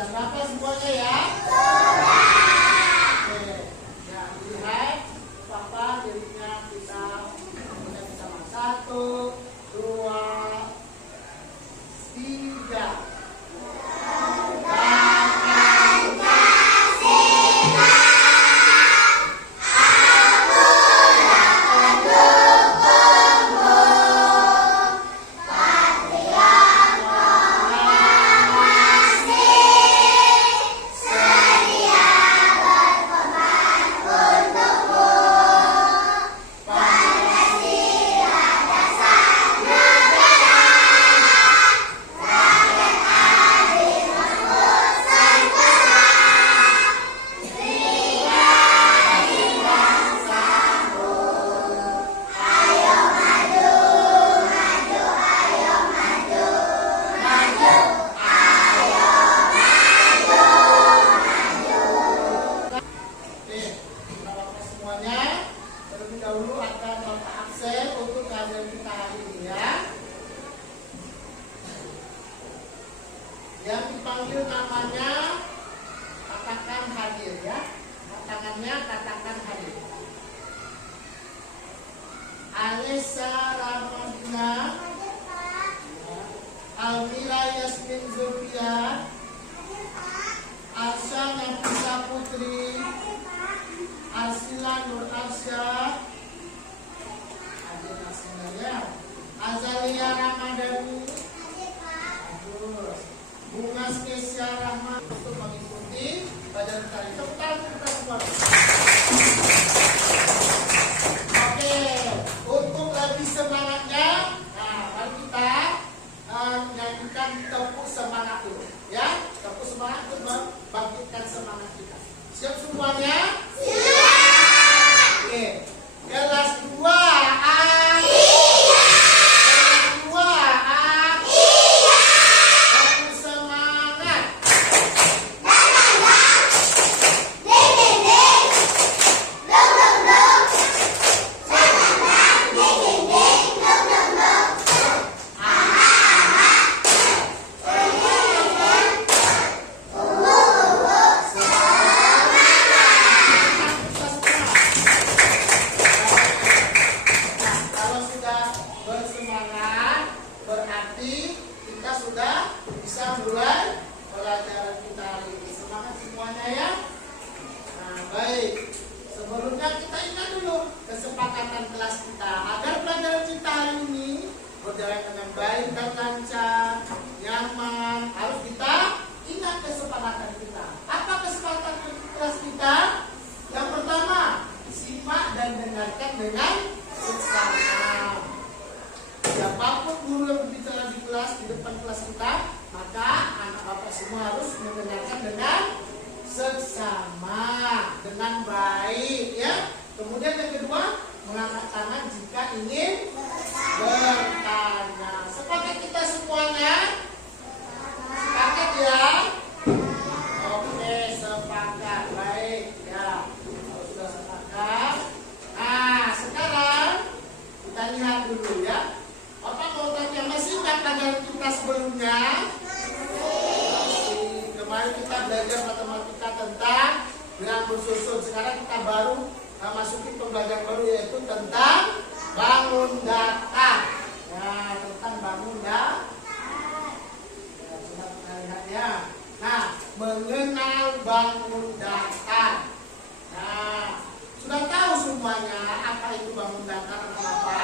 Sudah berapa semuanya ya? Oke. Ya, lihat Papa jadinya kita bersama 1, 2, 3. Yang dipanggil namanya katakan hadir ya. Tangannya katakan hadir. Alisa Ramadina, Almira Yasmin Zulfia, Asya Nafisa Putri, Asila Nur Asya, Azalia Ramadhani, Bunga Skesia Rahma untuk mengikuti pelajaran tadi. Tepuk tangan kita semua. Oke, untuk lebih semangatnya, mari kita menyanyikan tepuk semangat dulu, ya. Tepuk semangat untuk membangkitkan semangat kita. Siap semuanya? Siap. Oke, kelas 2 berjalan dengan baik dan lancar, nyaman. Harus kita ingat kesepakatan kita. Apa kesepakatan kelas kita? Yang pertama, simak dan dengarkan dengan seksama. Siapapun guru yang berbicara di kelas, di depan kelas kita, maka anak bapak semua harus mendengarkan dengan seksama, dengan baik, ya. Kemudian yang kedua, mengangkat tangan jika ingin bertanya. Sepakat kita semuanya? Sepakat ya? Oke, sepakat. Baik ya. Kalau sudah sepakat, nah sekarang kita lihat dulu ya. Bapak mau tanya, masih ingat pelajaran kita sebelumnya? Masih. Kemarin kita belajar matematika tentang dengan bersusun. Sekarang kita baru masukin pembelajaran baru, yaitu tentang bangun datar. Nah, tentang bangun datar. Ya, sudah kita lihat ya. Nah, mengenal bangun datar. Nah, sudah tahu semuanya apa itu bangun datar atau apa?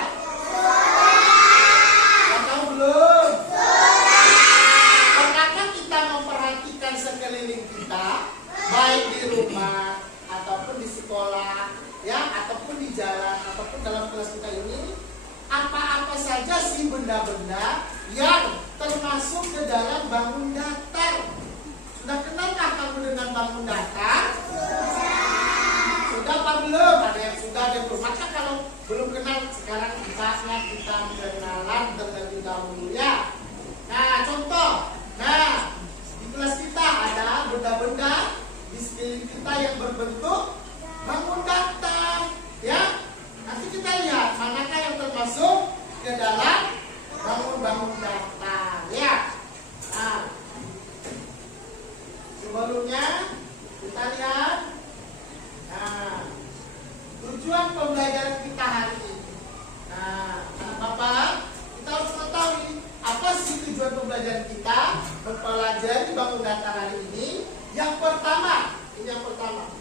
Sudah tahu belum? Pernahkah kita memperhatikan sekeliling kita, baik di rumah ataupun di sekolah, ya, ataupun di jalan, ataupun dalam kelas kita ini, apa-apa saja sih benda-benda yang termasuk ke dalam bangun datar? Sudah kenalkah kamu dengan bangun datar? Sudah apa belum? Ada yang sudah, ada yang belum. Maka kalau belum kenal, sekarang saatnya kita kenalan terlebih dahulu ya. Nah, contoh. Nah, di kelas kita ada benda-benda di sekeliling kita yang berbentuk bangun datar, ya. Nanti kita lihat manakah yang termasuk ke dalam bangun datar, ya. Nah, mempelajari bangun datar hari ini. Yang pertama, ini yang pertama,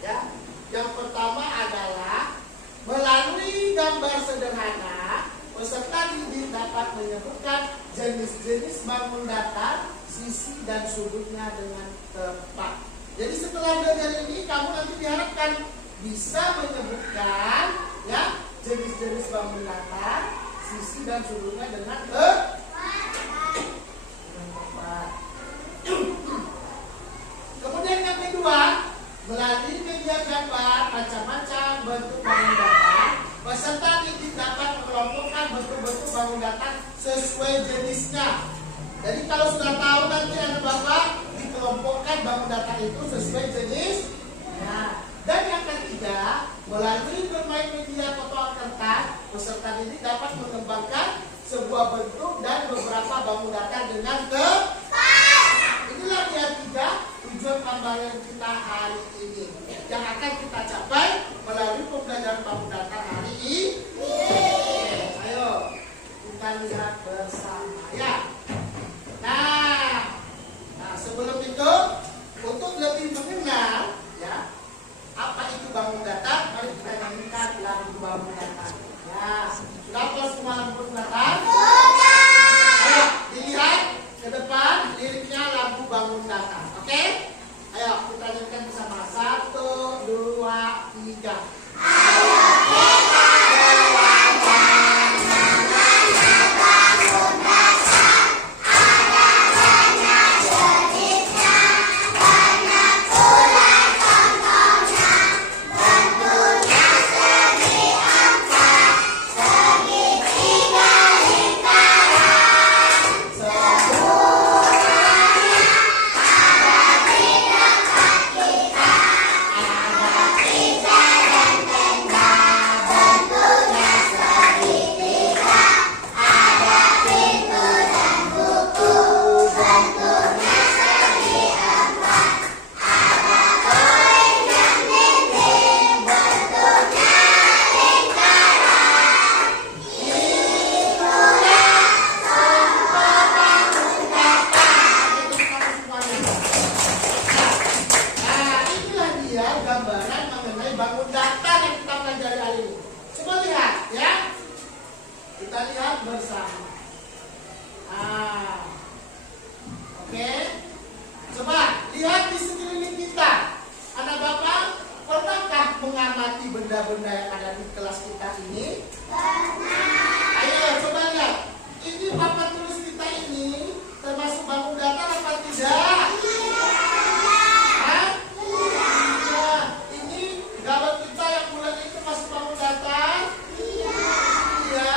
ya. Yang pertama adalah melalui gambar sederhana, peserta didik dapat menyebutkan jenis-jenis bangun datar, sisi dan sudutnya dengan tepat. Jadi setelah belajar ini, kamu nanti diharapkan bisa menyebutkan, ya, jenis-jenis bangun datar, sisi dan sudutnya dengan tepat. Kemudian yang kedua, melalui media gambar macam-macam bentuk bangun datar, peserta didik dapat mengelompokkan bentuk-bentuk bangun datar sesuai jenisnya. Jadi kalau sudah tahu nanti anak bapak dikelompokkan bangun datar itu sesuai jenis. Nah, dan yang ketiga, melalui bermain media foto kertas, peserta didik dapat mengembangkan sebuah bentuk dan beberapa bangun datar dengan tepat. Inilah dia 3 tujuan pembelajaran kita hari ini yang akan kita capai melalui pembelajaran bangun datar hari ini. Ayo kita lihat bersama, ya. Nah, sebelum itu, untuk lebih mengenal, ya, apa itu bangun datar, mari kita nyanyikan lagu bangun datar. Ya, sudah hafal semua lagu bangun datar? Ayo dilihat ke depan liriknya lagu bangun datar. Oke? Ayo kita nyanyikan bersama. 1, 2, 3. Ayo kita belajar mengenal bangun datar. Ada banyak jenisnya, banyak pula contohnya. Bentuknya segi 4, segitiga lingkaran. Semuanya ada di dekat kita. Ada pizza dan tenda, bentuknya segitiga. Ada pintu dan buku, bentuknya segi 4. Ada koin dan dinding, bentuknya lingkaran. Itulah contoh bangun datar. Itu kamu semuanya. Nah, inilah dia gambaran mengenai bangun datar yang kita pelajari hari ini. Coba lihat, ya. Kita lihat bersama. Oke. Coba lihat di sekeliling kita. Anak bapak, pernahkah mengamati benda-benda yang ada di kelas kita ini? Ayo coba lihat. Ini papan tulis kita ini termasuk bangun datar apa tidak? Hah? Iya. Ini gambar kita yang bulan ini termasuk bangun datar? Iya.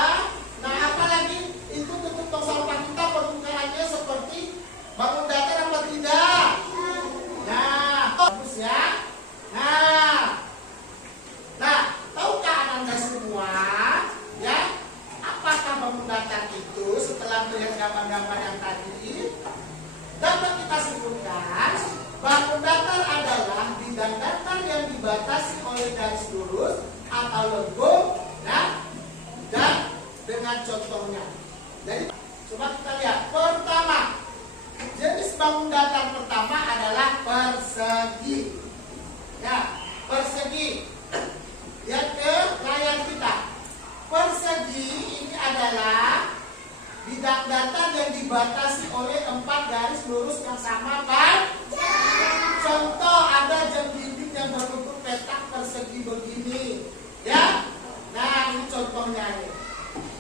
Nah, apalagi itu tutup tong sampah kita permukaannya seperti bangun datar apa tidak? Nah, bagus ya. Nah, tahukah Anda semua, ya, apakah bangun datar itu setelah melihat gambar-gambar yang tadi dapat kita simpulkan bangun datar adalah bidang datar yang dibatasi oleh garis lurus atau lengkung, nah, dan dengan contohnya. Jadi coba kita lihat. Pertama, jenis bangun datar pertama adalah persegi. Ya, persegi. Lihat ke layar kita. Persegi ini adalah bidang datar yang dibatasi oleh 4 garis lurus yang sama, kan? Contoh, ada jam dinding yang berbentuk petak persegi begini, ya. Nah, ini contohnya nih.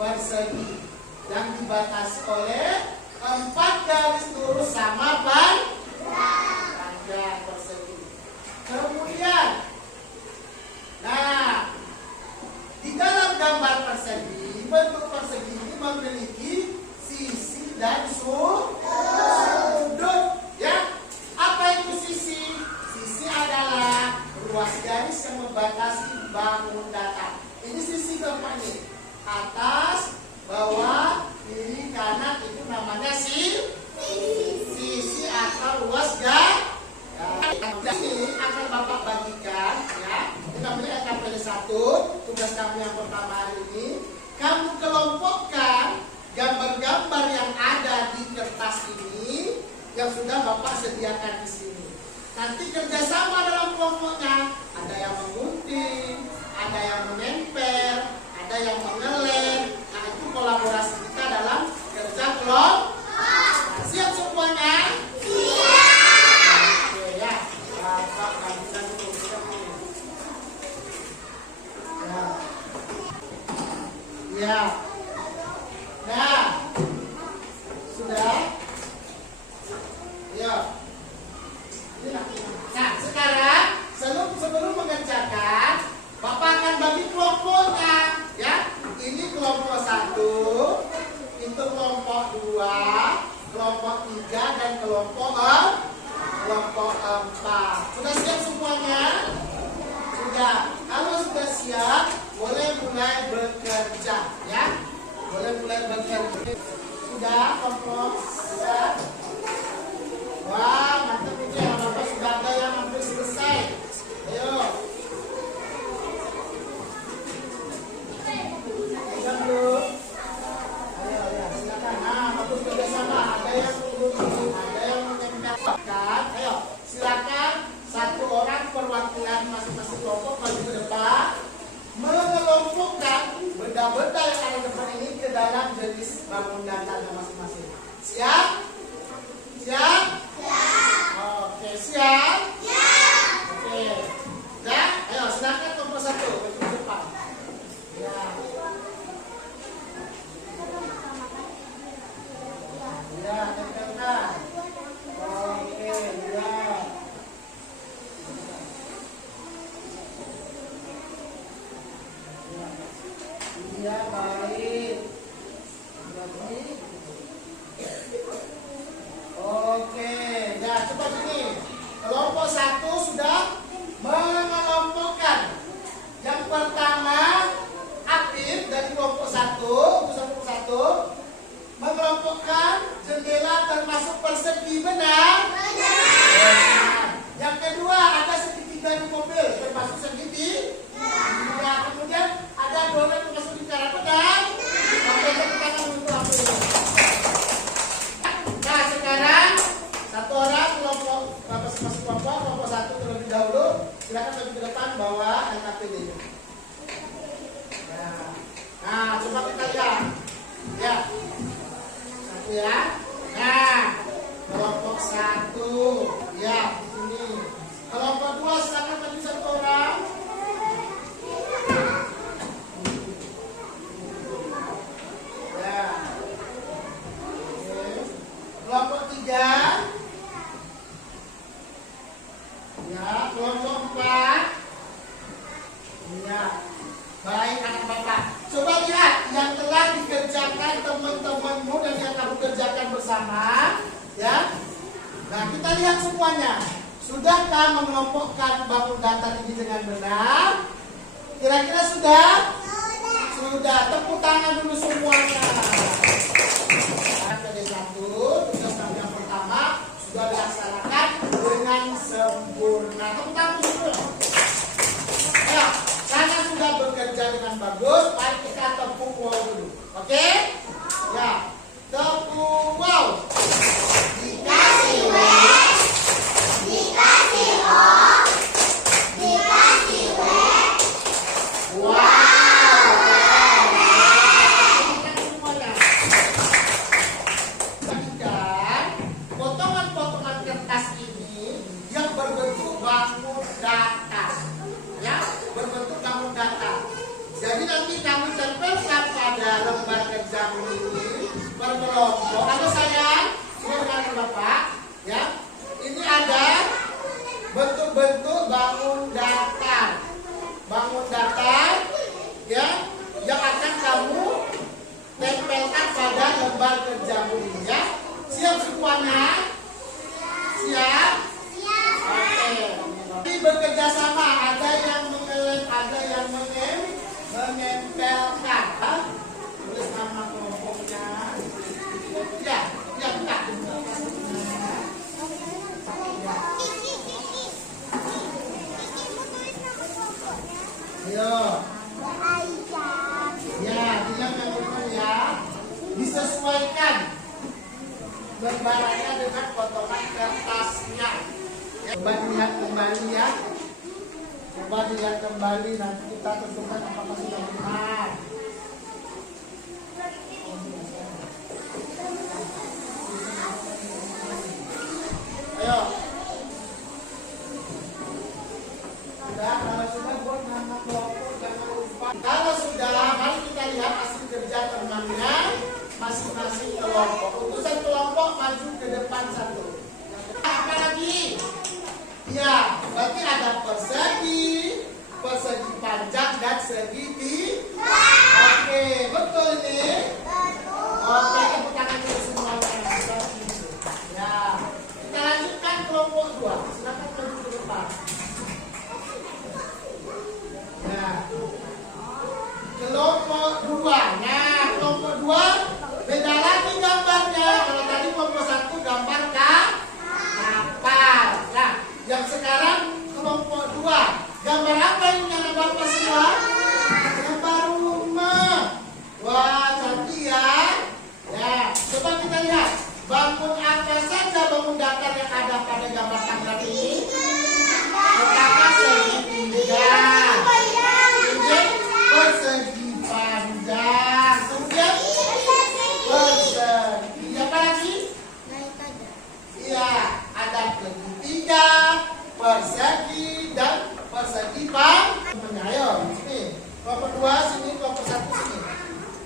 Persegi yang dibatasi oleh 4 garis lurus sama, kan? Panjang persegi. Kemudian, nah, di dalam gambar persegi, bentuk persegi ini memiliki sisi dan sudut, ya. Apa itu sisi? Sisi adalah ruas garis yang membatasi bangun datar. Ini sisi keempat nih. Atas, bawah, kiri, kanan, itu namanya yang sudah Bapak sediakan di sini. Nanti kerjasama dalam kelompoknya, ada yang mengunting, ada yang menempel, ada yang mengelem. Nah, itu kolaborasi kita dalam kerja kelompok. Nah, siap semuanya? Siap. Oke ya, Bapak bagikan dulu. Ya. Nah, sudah? Ya. Nah, sekarang sebelum mengerjakan, Bapak akan bagi kelompoknya, ya. Ini kelompok 1, itu kelompok 2, kelompok 3 dan kelompok 4. Sudah siap semuanya? Sudah. Kalau sudah siap, boleh mulai bekerja, ya. Boleh mulai bekerja. Sudah kelompok 1. Wah, mantap ini ya, Bapak sudah ada yang hampir selesai. Ayo. Pegang dulu. Ayo, ya, silakan. Nah, bagus kerjasama. Ada yang menempelkan. Ayo, silakan. 1 orang perwakilan masing-masing kelompok maju ke depan, mengelompokkan benda-benda yang ada di depan ini ke dalam jenis bangun datarnya masing-masing. Siap? Siap? Oke, siap? Oke. Ya, ayo silakan kelompok 1 maju ke depan. Ya. Ya, tempelkan. Oke, ya. Ya, baik. Oke, nah coba gini. Kelompok 1 sudah mengelompokkan. Yang pertama aktif dari kelompok 1, kelompok 1 mengelompokkan jendela termasuk persegi, benar? Benar. Yang kedua ada segitiga di mobil termasuk segitiga. Ya, kemudian ada donat termasuk di cara, benar? Oke, tepuk tangan untuk aku. Nah, sekarang 1 orang kelompok masing-masing kelompok 1 terlebih dahulu. Silakan maju ke depan bawa LKPD-nya. Nah, coba kita lihat. Ya. 1 ya. Nah, kelompok 1. Ya, ini. Kelompok 2 silakan maju 1 orang. Ya. Oke. Kelompok 3. Ya, kelompok 4. Ya. Baik anak Bapak. Coba lihat yang telah dikerjakan teman-temanmu dan yang kamu kerjakan bersama, ya. Nah, kita lihat semuanya. Sudahkah mengelompokkan bangun datar ini dengan benar? Kira-kira sudah? Sudah. Tepuk tangan dulu semuanya. PD1, tugas yang pertama sudah dilaksanakan dengan sempurna. Tepuk tangan dulu. Ayo, karena sudah bekerja dengan bagus, mari kita tepuk wow dulu. Oke? Ya, tepuk wow. Dikasih wow. Dikasih wow. Dikasih wow. Wow. Semuanya. Bagikan potongan-potongan kertas ini yang berbentuk bangun datar. Ya, berbentuk bangun datar. Jadi nanti kamu tempelkan pada lembar kerjamu ini berkelompok. Halo sayang, silakan Bapak. Ya, ini ada bentuk-bentuk bangun datar. Bangun datar, ya, yang akan kamu tempelkan pada lembar kerjamu ini. Ya, siap semuanya? Siap? Oke. Ini bekerja sama, ada yang mengelem, ada yang menempelkan. Tulis nama kelompoknya. Ya, ya, buka. Ayo. Ya, diam yang benar ya. Disesuaikan lembarannya dengan potongan kertasnya. Coba dilihat kembali ya. Coba dilihat kembali, nanti kita tentukan apakah sudah benar. Ayo. Sudah, kalau sudah buat nama kelompok jangan lupa. Kalau sudah, mari kita lihat hasil kerja temannya masing-masing kelompok. Utusan kelompok maju ke depan satu. Apa lagi? Ya, berarti ada persegi, persegi panjang dan segi tiga. Oke, betul ini. Oke, tepuk tangan dulu semuanya. Ya, kita lanjutkan kelompok 2. Silakan maju ke depan. Ya, kelompok 2. Nah, kelompok 2 beda lagi gambarnya. Kalau tadi kelompok 1 gambar kapal. Nah, yang sekarang kelompok 2 gambar apa ini yang Bapak semua? Gambar rumah. Wah, cantik ya. Ya, coba kita lihat bangun apa saja bangun datar yang ada pada gambar tanggal ini. Pertama segitiga, kemudian persegi panjang, kemudian persegi apa lagi? Iya, ada segitiga, persegi dan persegi panjang. Ayo, sini. Kelompok 2 sini, kelompok 1 sini.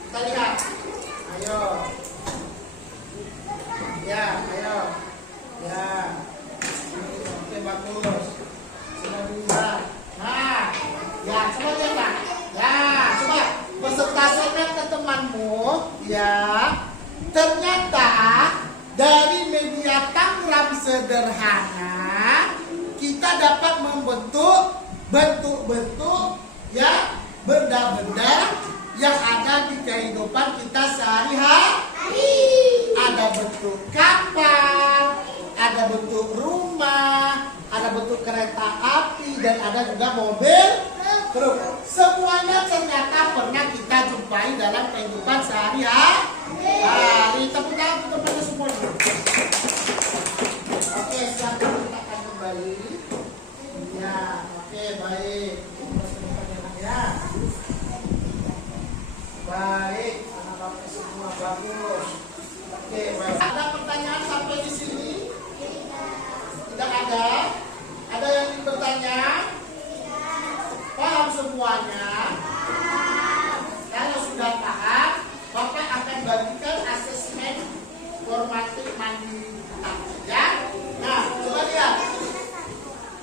Kita lihat. Ayo. Ya, ayo. Ya. Oke, bagus. Sudah dilihat. Nah, ya, coba lihat. Ya, coba presentasikan ke temanmu. Ya. Ternyata dari media Tangram sederhana kita dapat membentuk bentuk-bentuk ya benda-benda yang ada di kehidupan kita sehari-hari. Ada bentuk kapal, ada bentuk rumah, ada bentuk kereta api, dan ada juga mobil truk. Semuanya ternyata pernah kita jumpai dalam kehidupan sehari-hari. Tepuk tangan untuk mereka semua. Oke, sekarang kita akan kembali. Ya, oke, baik. Ya. Baik, anak-anak semua bagus. Oke, baik. Ada pertanyaan sampai di sini? Tidak ada? Ada yang ingin bertanya? Paham semuanya? Kalau sudah paham, Bapak akan bagikan asesmen formatif mandiri. Ya? Nah, coba lihat.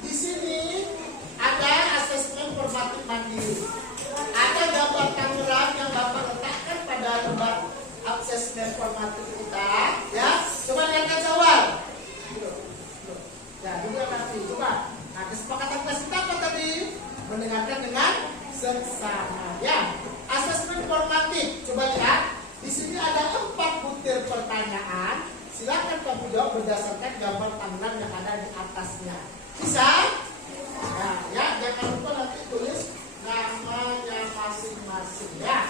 Di sini ada asesmen formatif mandiri. Ada gambar Tangerang yang Bapak letakkan pada lembar asesmen formatif kita. Ya, coba lihat awal. Ya, juga nanti. Coba. Nah, kesepakatan kita apa tadi? Mendengarkan dengan seksama. Ya, asesmen formatif. Coba lihat. Di sini ada 4 butir pertanyaan. Silakan kamu jawab berdasarkan gambar Tangerang yang ada di atasnya. Bisa? Nah, ya, jangan lupa nanti tulis namanya masing-masing ya.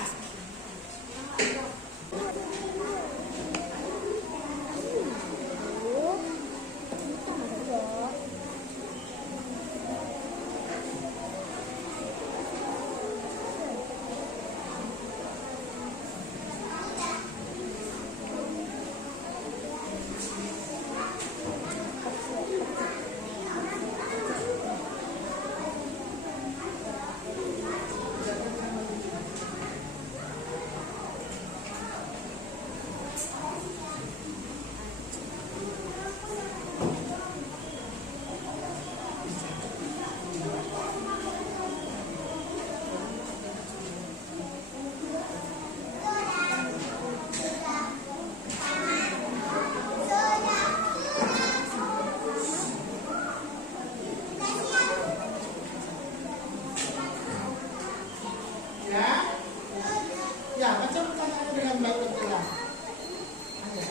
Ya, baca pertanyaannya dengan baik dan jelas.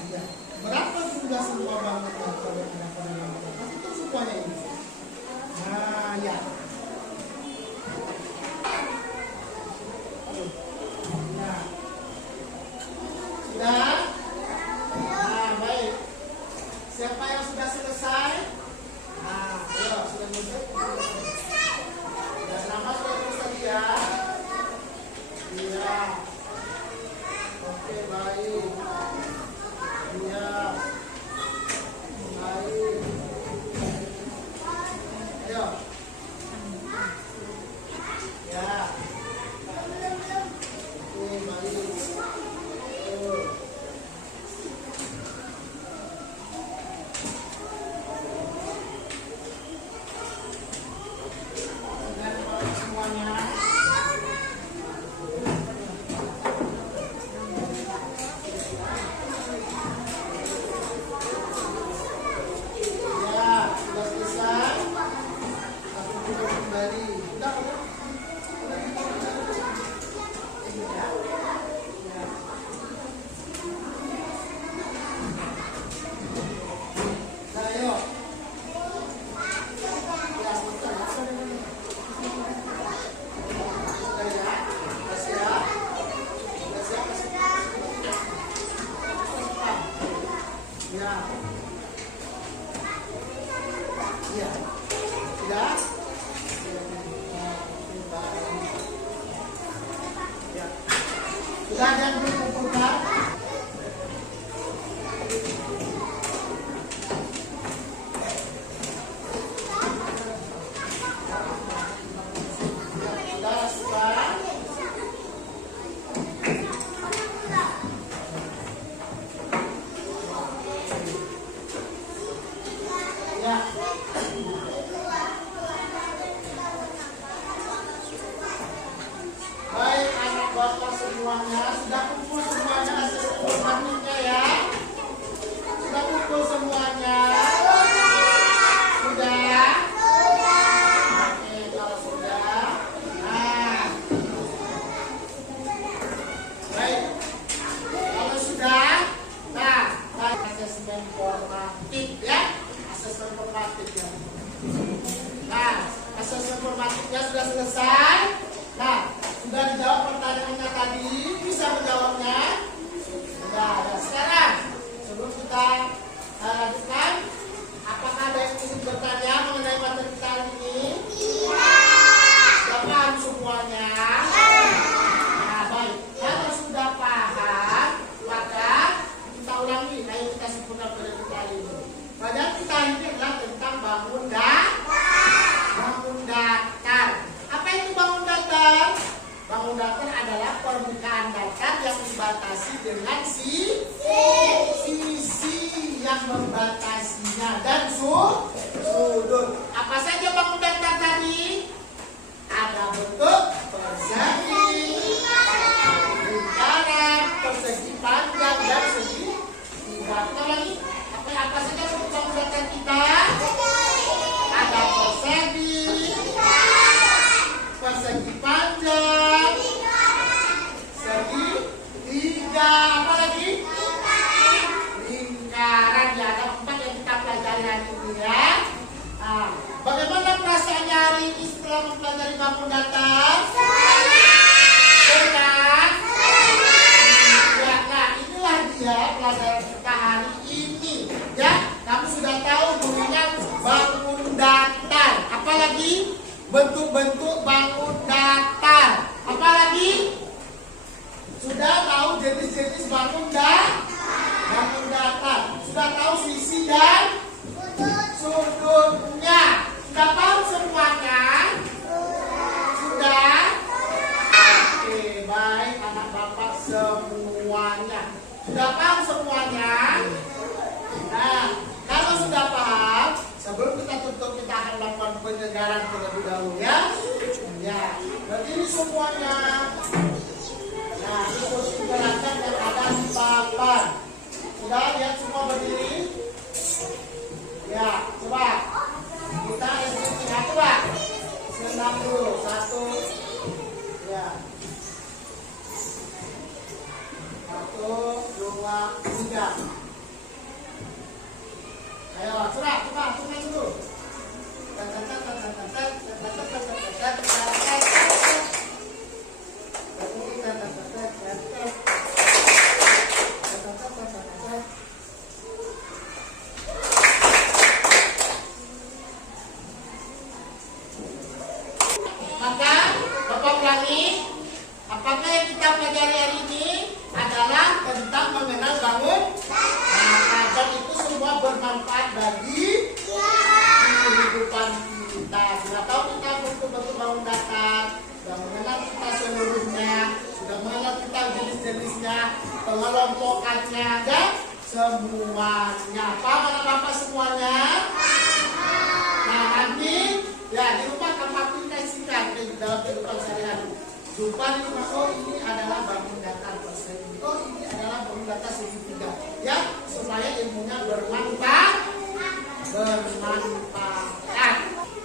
Ya. Berapa jumlah semua bangunan yang ada pada gambar? Itu semuanya ini. Nah, ya. Nah. Sudah? Nah, baik. Siapa yang sudah selesai? Nah, ayo, sudah selesai. Ya, selamat ya tadi ya. Iya. Oke, baik. Iya. Baik. Ayo. Ya. Oke, baik. Sudah ada yang dikumpulkan? Semuanya sudah kumpul semuanya hasil informatifnya ya. Sudah kumpul semuanya. Sudah. Oke, kalau sudah. Nah. Baik. Kalau sudah, nah, asesmen formatif ya. Asesmen formatif ya. Nah, asesmen formatifnya sudah selesai. Nah, sudah dijawab pertanyaannya tadi, bisa menjawabnya? Sudah. Nah, sekarang sebelum kita lanjutkan, apakah ada yang ingin bertanya mengenai materi kita hari ini? Iya. Sudah paham semuanya? Nah, baik. Kalau sudah paham, maka kita ulangi. Ayo kita sempurna pada kita hari ini. Pelajaran kita ini adalah tentang bangun datar. Apa itu bangun datar? Bangun datar adalah permukaan datar yang dibatasi dengan sisi yang membatasinya dan sudut. Apa saja bangun datar tadi? Ada bentuk persegi, lingkaran, persegi panjang dan segi tiga. Kita lagi apa saja bentuk bangun datar kita? Ada persegi, persegi panjang, segi tiga, apa lagi? Lingkaran. Ya, ada 4 yang kita pelajari hari ini ya. Nah, bagaimana perasaannya hari ini setelah mempelajari bangun datar? Senang. Ya, nah inilah dia pelajaran kita hari ini. Ya, kamu sudah tahu bunyinya bangun datar. Apalagi bentuk-bentuk bangun datar. Apalagi sudah tahu jenis-jenis bangun datar. Sudah tahu sisi dan sudutnya. Sudah tahu semuanya? Sudah? Oke, baik anak bapak semuanya. Sudah paham semuanya? Nah, kalau sudah paham, sebelum kita tutup kita akan melakukan penyegaran terlebih dahulu ya. Ya, berdiri semuanya. Nah, ini kursi gerakan yang ada di papan. Sudah lihat semua berdiri? Ya, coba kita lihat coba. Senam dulu, 1. Ya. 1, 2, 3. Ayo, coba dulu. bermanfaat bagi kehidupan kita. Sudah tahu kita betul-betul bangun datar, sudah mengenal kita seluruhnya, sudah mengenal kita jenis-jenisnya, pengelompokannya, dan semuanya. Paham anak-anak semuanya? Nah, nanti ya di rumah kamu aplikasikan di dalam kehidupan sehari-hari. Jumpa di rumah, oh ini adalah bangun datar persegi, oh ini adalah bangun datar segitiga, ya, supaya ilmunya bermanfaat.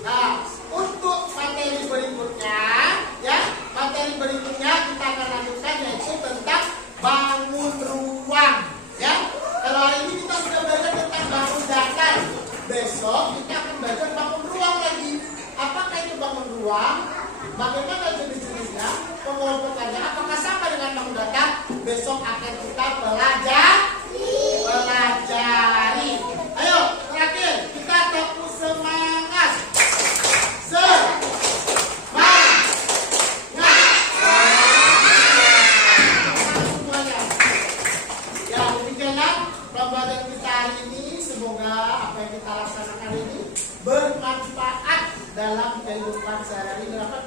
Nah, untuk materi berikutnya, ya, materi berikutnya kita akan lanjutkan yaitu tentang bangun ruang, ya. Kalau hari ini kita sudah belajar tentang bangun datar, besok kita akan belajar bangun ruang lagi. Apakah itu bangun ruang? Bagaimana jenis-jenisnya? Pengelompokannya? Apakah sama dengan bangun datar? Besok akan kita pelajari. Ayo, terakhir kita tepuk semangat. Semuanya. Ya, demikianlah pembelajaran kita hari ini. Semoga apa yang kita laksanakan ini bermanfaat dalam kehidupan sehari-hari.